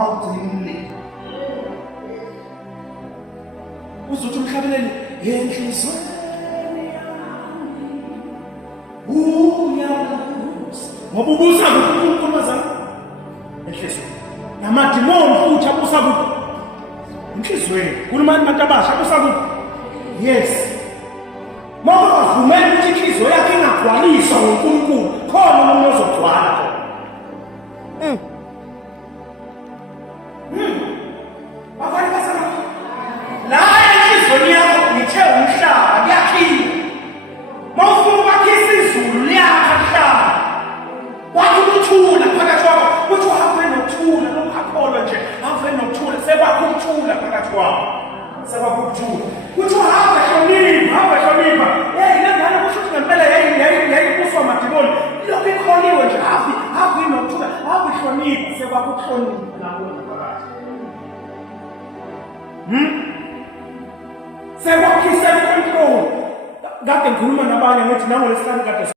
awucimile uzothi umhlabeleli enhlizweni yami uyabusa ngoba ubusa kuNkulunkulu wazana enhlizweni namadimoni futhi abusa enhlizweni kulumani abantu abasha abusa yes mawuba vumela ukuthi inhliziyo yakhe ingagcwaliswa ngoNkulunkulu khona umuntu ozogcwala abanye basana la enhliziyweni yakho ngithe umhlaba kuyakhiwa mawufuna ukwakhisa izulu liyakha mhlaba wathi ukuthula phakathi kwakho uthi uhambe nokuthula lokukholwa nje hambe nokuthula sekwakho ukuthula phakathi kwakho sekwakho ukuthula uthi uhambe hlonipha lengane kusho ukuthi ngempela yayibuswa amadimoni lokhu ikholiwe nje hambe nokuthula hambe hlonipha sekwakho ukuhlonipha lapho phakathi sekwakho self-control kade ngikhuluma nabanye ngithi nangolesihlanu kade